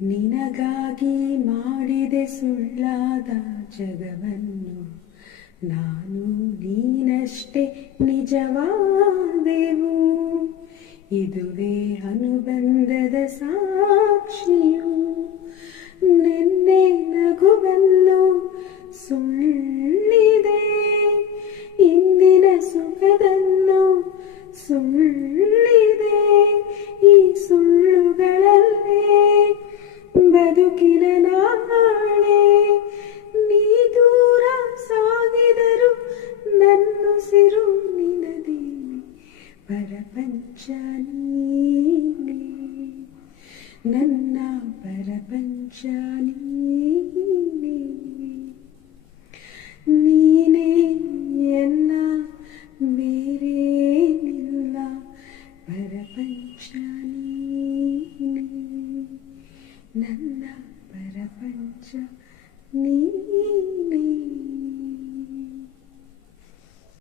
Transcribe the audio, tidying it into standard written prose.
ನಿನಗಾಗಿ ಮಾಡಿದೆ ಸುಳ್ಳಾದ ಜಗವನ್ನು, ನಾನು ನೀನಷ್ಟೇ ನಿಜವಾದೆವು. ಇದುವೇ ಅನುಬಂಧದ ಸಾಕ್ಷಿಯು. ನಿನ್ನೆ ನಗುವನ್ನು ಸುಳ್ಳಿದೆ, ಇಂದಿನ ಸುಖದನ್ನು ಸುಳ್ಳಿದೆ. ಈ ಸುಳ್ಳುಗಳಲ್ಲೇ ಬದುಕಿನ ನಾಳೆ. ನೀ ದೂರ ಸಾಗಿದರು ನನ್ನುಸಿರು ನಿನದೇನೆ, ಪರಪಂಚ ನೀನೇ, ನನ್ನ ಪರಪಂಚ ನೀನೇ. ನೀನೇ ಎಲ್ಲ ಬೇರೇನಿಲ್ಲ, ಪರಪಂಚ ನೀನೇ, ನನ್ನ ಪರಪಂಚ ನೀನೇ.